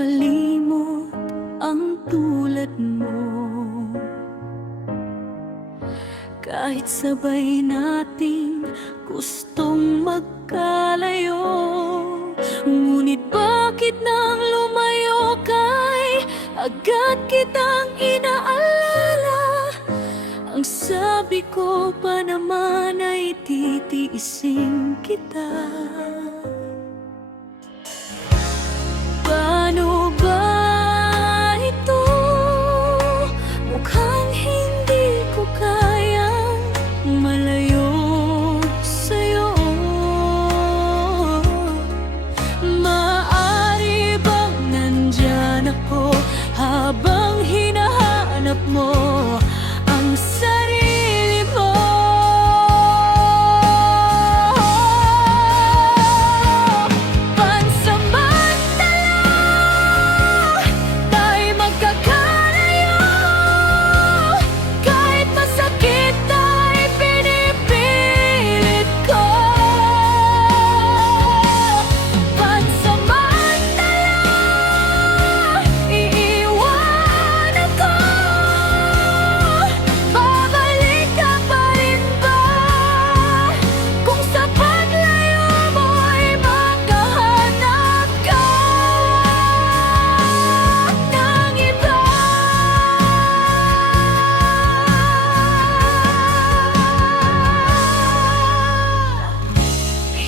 malimot ang tulad mo. Kahit sabay nating gustong magkalayo, ngunit bakit nang lumayo kay agad kitang inaalala? Ang sabi ko pa naman ay titiisin kita. Paano ba ito? Mukhang hindi ko kayang malayo sa'yo. Maaari bang nandyan ako habang hinahanap mo ang sarili mo?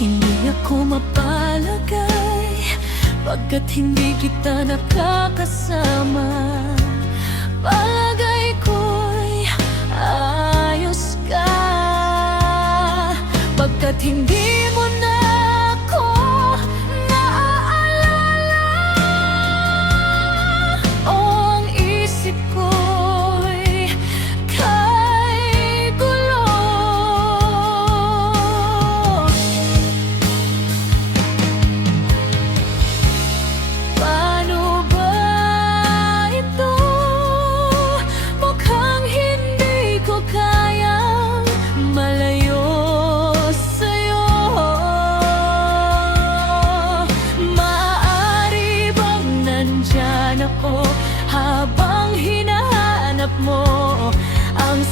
Hindi ako mapalagay pagkat hindi kita nakakasama. Palagay ko'y ayos ka pagkat hindi mo na ako naaalala. O ang isip ko'y kay gulo. Paano ba ito? Mukhang hindi ko kayang malayo sa'yo. Maaari bang nandyan ako habang hinahanap mo ang